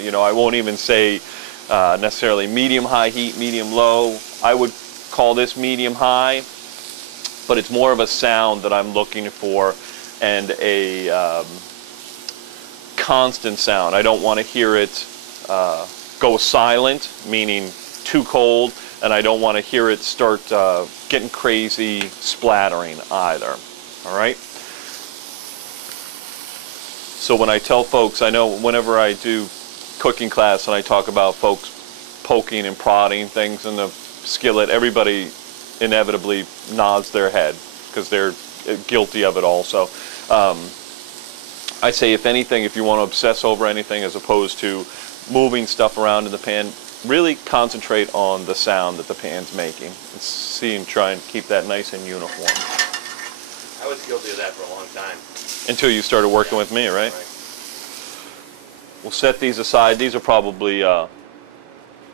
You know, I won't even say necessarily medium-high heat, medium-low. I would call this medium-high, but it's more of a sound that I'm looking for and a constant sound. I don't want to hear it go silent, meaning too cold, and I don't want to hear it start getting crazy, splattering either. All right? So when I tell folks, I know whenever I do cooking class and I talk about folks poking and prodding things in the skillet, everybody inevitably nods their head because they're guilty of it also. I say, if anything, if you want to obsess over anything as opposed to moving stuff around in the pan, really concentrate on the sound that the pan's making. And see and try and keep that nice and uniform. I was guilty of that for a long time. Until you started working with me, right? We'll set these aside. These are probably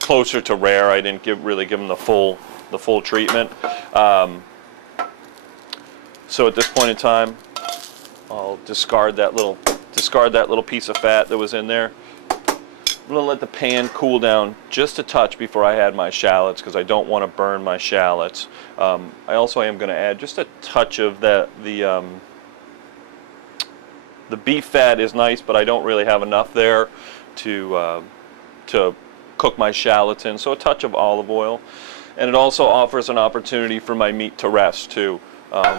closer to rare. I didn't really give them the full treatment. So at this point in time, I'll discard that little piece of fat that was in there. I'm going to let the pan cool down just a touch before I add my shallots because I don't want to burn my shallots. I also am going to add just a touch of the beef fat is nice, but I don't really have enough there to cook my shallots in. So a touch of olive oil, and it also offers an opportunity for my meat to rest too,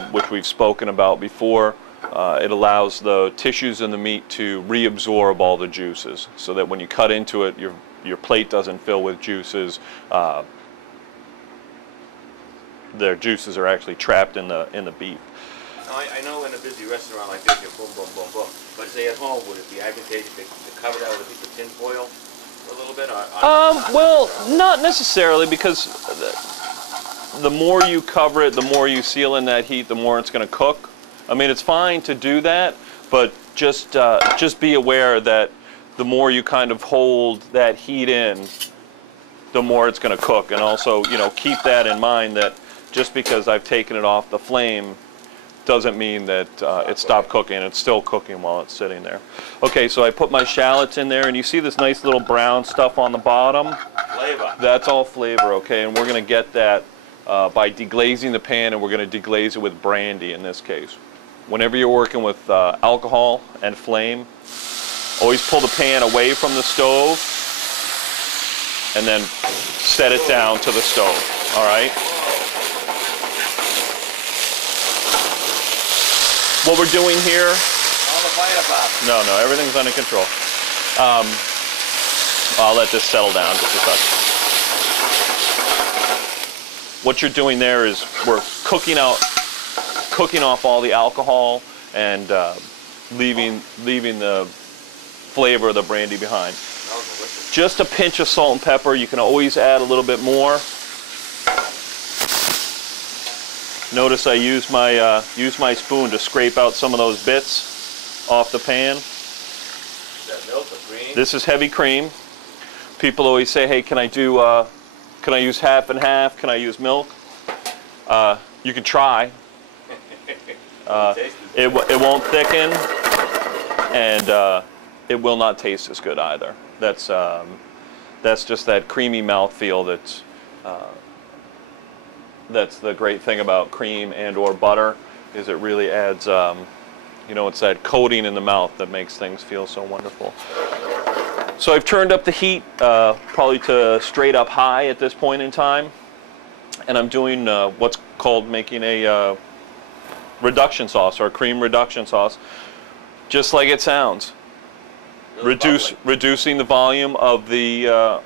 which we've spoken about before. It allows the tissues in the meat to reabsorb all the juices, so that when you cut into it, your plate doesn't fill with juices. Their juices are actually trapped in the beef. I know in a busy restaurant like this, you boom, boom, boom, boom. But say at home, would it be advantageous to cover that with a piece of tin foil for a little bit? Well, not necessarily, because the more you cover it, the more you seal in that heat, the more it's going to cook. I mean, it's fine to do that, but just be aware that the more you kind of hold that heat in, the more it's going to cook. And also, you know, keep that in mind that just because I've taken it off the flame doesn't mean that it stopped cooking. It's still cooking while it's sitting there. Okay, so I put my shallots in there, and you see this nice little brown stuff on the bottom? Flavor. That's all flavor, okay? And we're going to get that by deglazing the pan, and we're going to deglaze it with brandy in this case. Whenever you're working with alcohol and flame, always pull the pan away from the stove and then set it down to the stove, all right? What we're doing here... All the fire department. No, everything's under control. I'll let this settle down just a touch. What you're doing there is we're cooking off all the alcohol and leaving the flavor of the brandy behind. Just a pinch of salt and pepper. You can always add a little bit more. Notice I use my spoon to scrape out some of those bits off the pan. Is that milk or cream? This is heavy cream. People always say, "Hey, can I use half and half? Can I use milk?" You can try. It won't thicken, and it will not taste as good either. That's just that creamy mouthfeel that's the great thing about cream and or butter, is it really adds, you know, it's that coating in the mouth that makes things feel so wonderful. So I've turned up the heat probably to straight up high at this point in time, and I'm doing what's called making a reduction sauce, or a cream reduction sauce, just like it sounds. Reducing the volume of the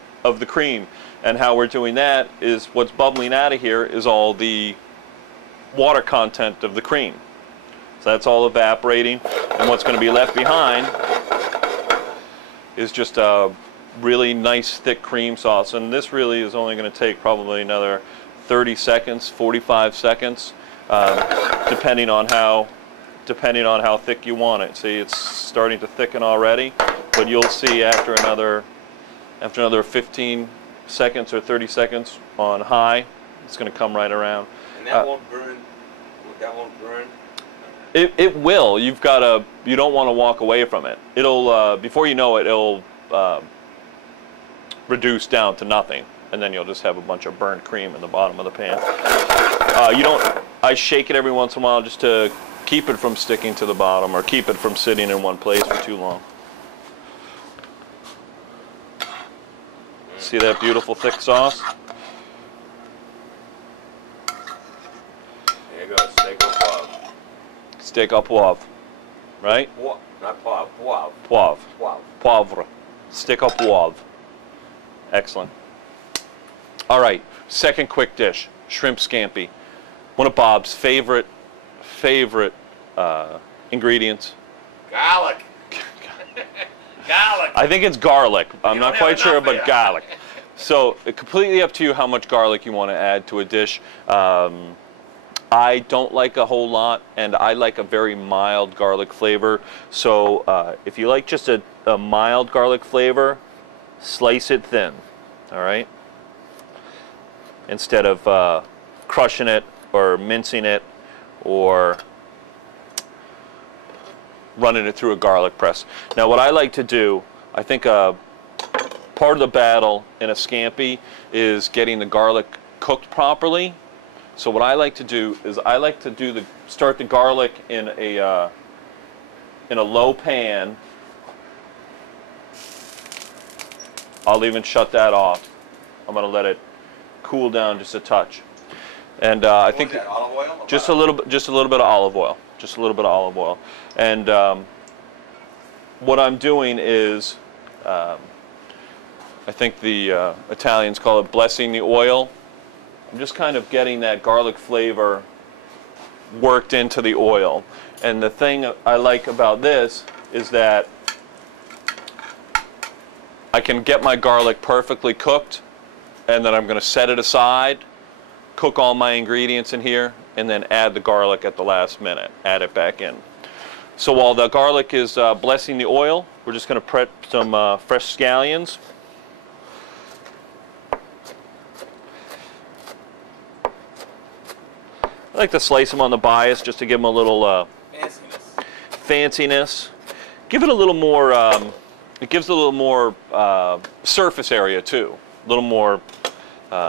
cream. And how we're doing that is what's bubbling out of here is all the water content of the cream. So that's all evaporating, and what's going to be left behind is just a really nice thick cream sauce. And this really is only going to take probably another 30 seconds, 45 seconds, depending on how thick you want it. See, it's starting to thicken already, but you'll see after another 15 seconds or 30 seconds on high, it's going to come right around. And that won't burn? That won't burn? It will. You don't want to walk away from it. It'll, before you know it, it'll reduce down to nothing, and then you'll just have a bunch of burnt cream in the bottom of the pan. I shake it every once in a while just to keep it from sticking to the bottom or keep it from sitting in one place for too long. See that beautiful thick sauce? There you go, steak au poivre. Steak au poivre, right? Not poivre, poivre. Poivre. Poivre. Poivre. Steak au poivre. Excellent. All right, second quick dish, shrimp scampi. One of Bob's favorite ingredients. Garlic. Garlic. I think it's garlic. I'm not quite sure, enough but there. garlic. So completely up to you how much garlic you want to add to a dish. I don't like a whole lot, and I like a very mild garlic flavor. So if you like just a mild garlic flavor, slice it thin, all right? Instead of crushing it or mincing it or running it through a garlic press. Now what I like to do, I think part of the battle in a scampi is getting the garlic cooked properly. So what I like to do is I like to start the garlic in a low pan. I'll even shut that off. I'm going to let it cool down just a touch. And I think What was that, olive oil? Or just butter? a little bit of olive oil. Just a little bit of olive oil. And what I'm doing is, I think the Italians call it blessing the oil. I'm just kind of getting that garlic flavor worked into the oil. And the thing I like about this is that I can get my garlic perfectly cooked, and then I'm going to set it aside, cook all my ingredients in here, and then add the garlic at the last minute, add it back in. So while the garlic is blessing the oil, we're just going to prep some fresh scallions. I like to slice them on the bias just to give them a little fanciness. Give it a little more, it gives a little more surface area too. A little more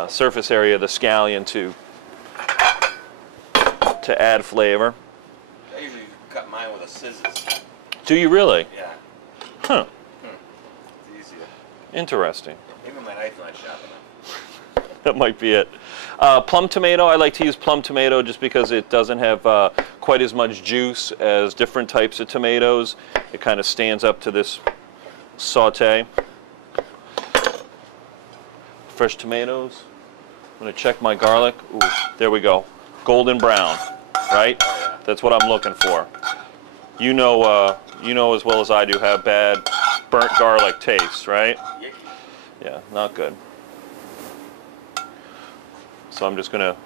surface area of the scallion to add flavor. I usually cut mine with a scissors. Do you really? Yeah. Huh. It's easier. Interesting. Even my knife's not sharp enough. That might be it. Plum tomato, I like to use plum tomato just because it doesn't have quite as much juice as different types of tomatoes. It kind of stands up to this saute. Fresh tomatoes. I'm going to check my garlic. Ooh, there we go. Golden brown, right? That's what I'm looking for. You know as well as I do how bad burnt garlic tastes, right? Yeah, not good. So I'm gonna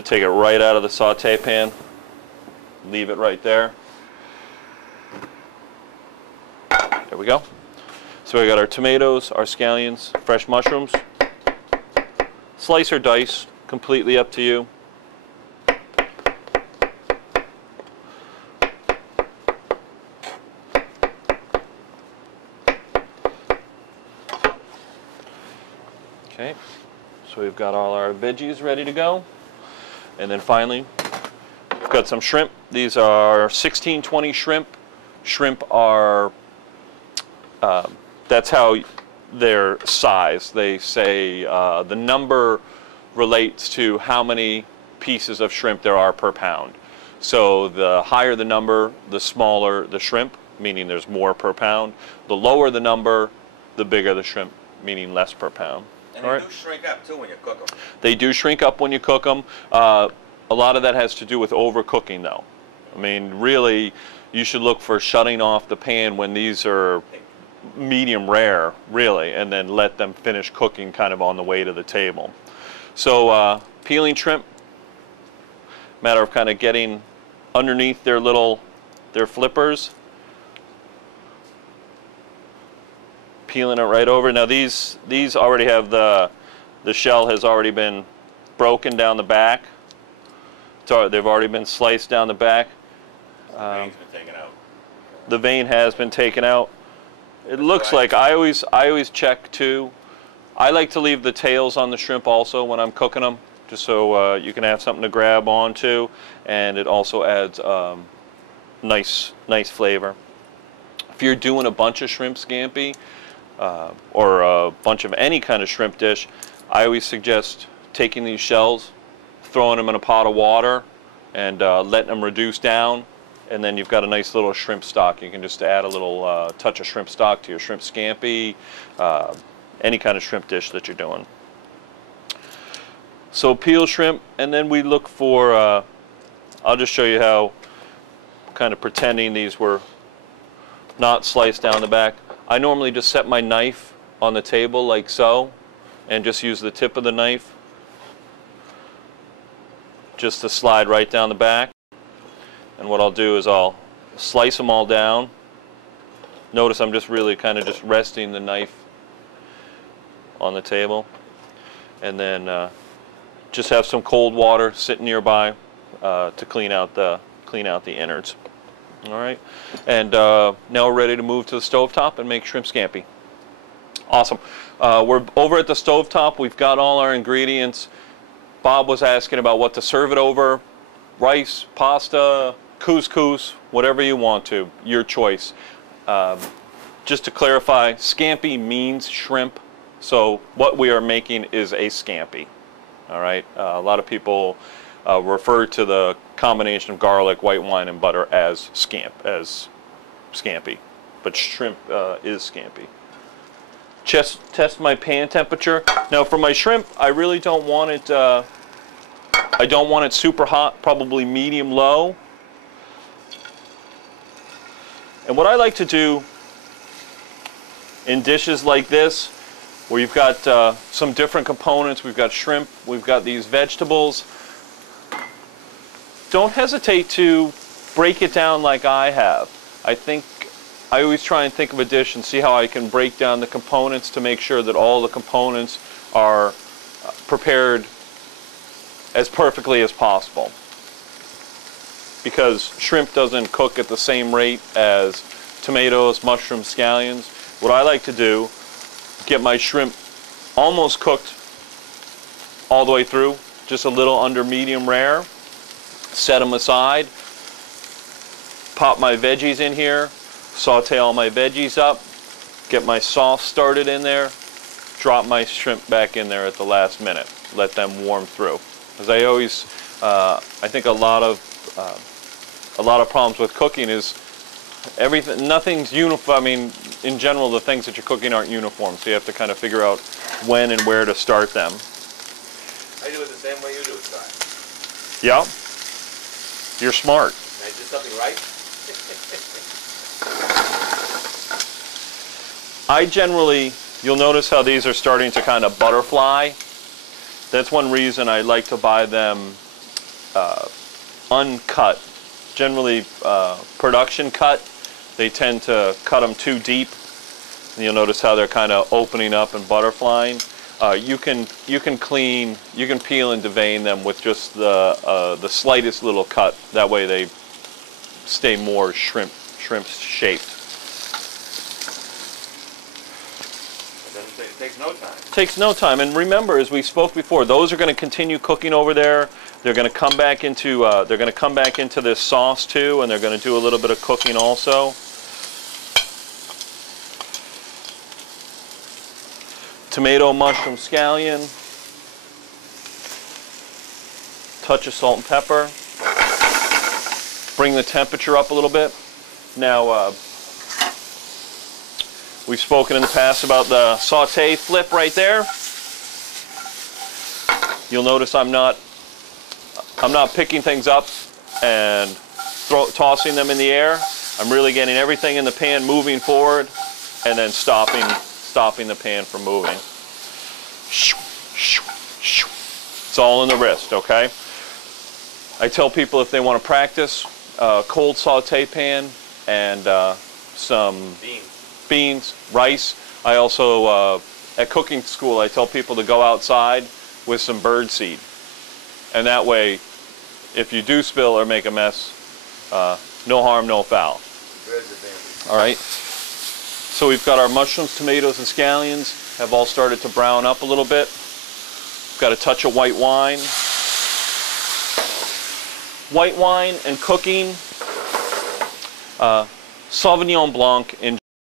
take it right out of the saute pan, leave it right there. There we go. So we got our tomatoes, our scallions, fresh mushrooms. Slice or dice, completely up to you. Okay. So we've got all our veggies ready to go. And then finally, we've got some shrimp. These are 1620 shrimp. Shrimp are, that's how their size. They say the number relates to how many pieces of shrimp there are per pound. So the higher the number, the smaller the shrimp, meaning there's more per pound. The lower the number, the bigger the shrimp, meaning less per pound. And they do shrink up too when you cook them. They do shrink up when you cook them. A lot of that has to do with overcooking though. I mean, really, you should look for shutting off the pan when these are medium rare, really, and then let them finish cooking kind of on the way to the table. So peeling shrimp, matter of kind of getting underneath their flippers. Peeling it right over. Now these already have the shell has already been broken down the back. They've already been sliced down the back. The vein's been taken out. The vein has been taken out. It looks like, I always check too. I like to leave the tails on the shrimp also when I'm cooking them, just so you can have something to grab onto, and it also adds nice flavor. If you're doing a bunch of shrimp scampi or a bunch of any kind of shrimp dish, I always suggest taking these shells, throwing them in a pot of water, and letting them reduce down, and then you've got a nice little shrimp stock. You can just add a little touch of shrimp stock to your shrimp scampi, any kind of shrimp dish that you're doing. So peel shrimp, and then we look for, I'll just show you how, kind of pretending these were not sliced down the back. I normally just set my knife on the table like so, and just use the tip of the knife just to slide right down the back. And what I'll do is I'll slice them all down. Notice I'm just really kind of just resting the knife on the table, and then just have some cold water sitting nearby to clean out the innards. All right, and now we're ready to move to the stovetop and make shrimp scampi. Awesome. We're over at the stovetop. We've got all our ingredients. Bob was asking about what to serve it over: rice, pasta, couscous, whatever you want to, your choice. Just to clarify, scampi means shrimp. So what we are making is a scampi. All right. A lot of people refer to the combination of garlic, white wine, and butter as scampi, but shrimp is scampi. Just test my pan temperature. Now for my shrimp, I really don't want it. I don't want it super hot. Probably medium low. And what I like to do in dishes like this, where you've got some different components, we've got shrimp, we've got these vegetables, don't hesitate to break it down like I have. I always try and think of a dish and see how I can break down the components to make sure that all the components are prepared as perfectly as possible. Because shrimp doesn't cook at the same rate as tomatoes, mushrooms, scallions. What I like to do, get my shrimp almost cooked all the way through, just a little under medium rare, set them aside, pop my veggies in here, saute all my veggies up, get my sauce started in there, drop my shrimp back in there at the last minute, let them warm through. Because I always, I think a lot of problems with cooking is everything, nothing's uniform. I mean, in general, the things that you're cooking aren't uniform, so you have to kind of figure out when and where to start them. I do it the same way you do it, Si. Yeah. You're smart. I did something right? I generally, you'll notice how these are starting to kind of butterfly. That's one reason I like to buy them uncut. Generally, production cut, they tend to cut them too deep. And you'll notice how they're kind of opening up and butterflying. You can peel and devein them with just the slightest little cut. That way they stay more shrimp shaped. It takes no time. Takes no time. And remember, as we spoke before, those are going to continue cooking over there. They're going to come back into this sauce too, and they're going to do a little bit of cooking also. Tomato, mushroom, scallion, touch of salt and pepper. Bring the temperature up a little bit. Now, we've spoken in the past about the saute flip right there. You'll notice I'm not picking things up and tossing them in the air. I'm really getting everything in the pan moving forward, and then stopping the pan from moving. It's all in the wrist, okay? I tell people if they want to practice, cold saute pan and some beans, rice. I also, at cooking school, I tell people to go outside with some bird seed. And that way, if you do spill or make a mess, no harm, no foul. All right? So we've got our mushrooms, tomatoes, and scallions have all started to brown up a little bit. We've got a touch of white wine. White wine and cooking, Sauvignon Blanc in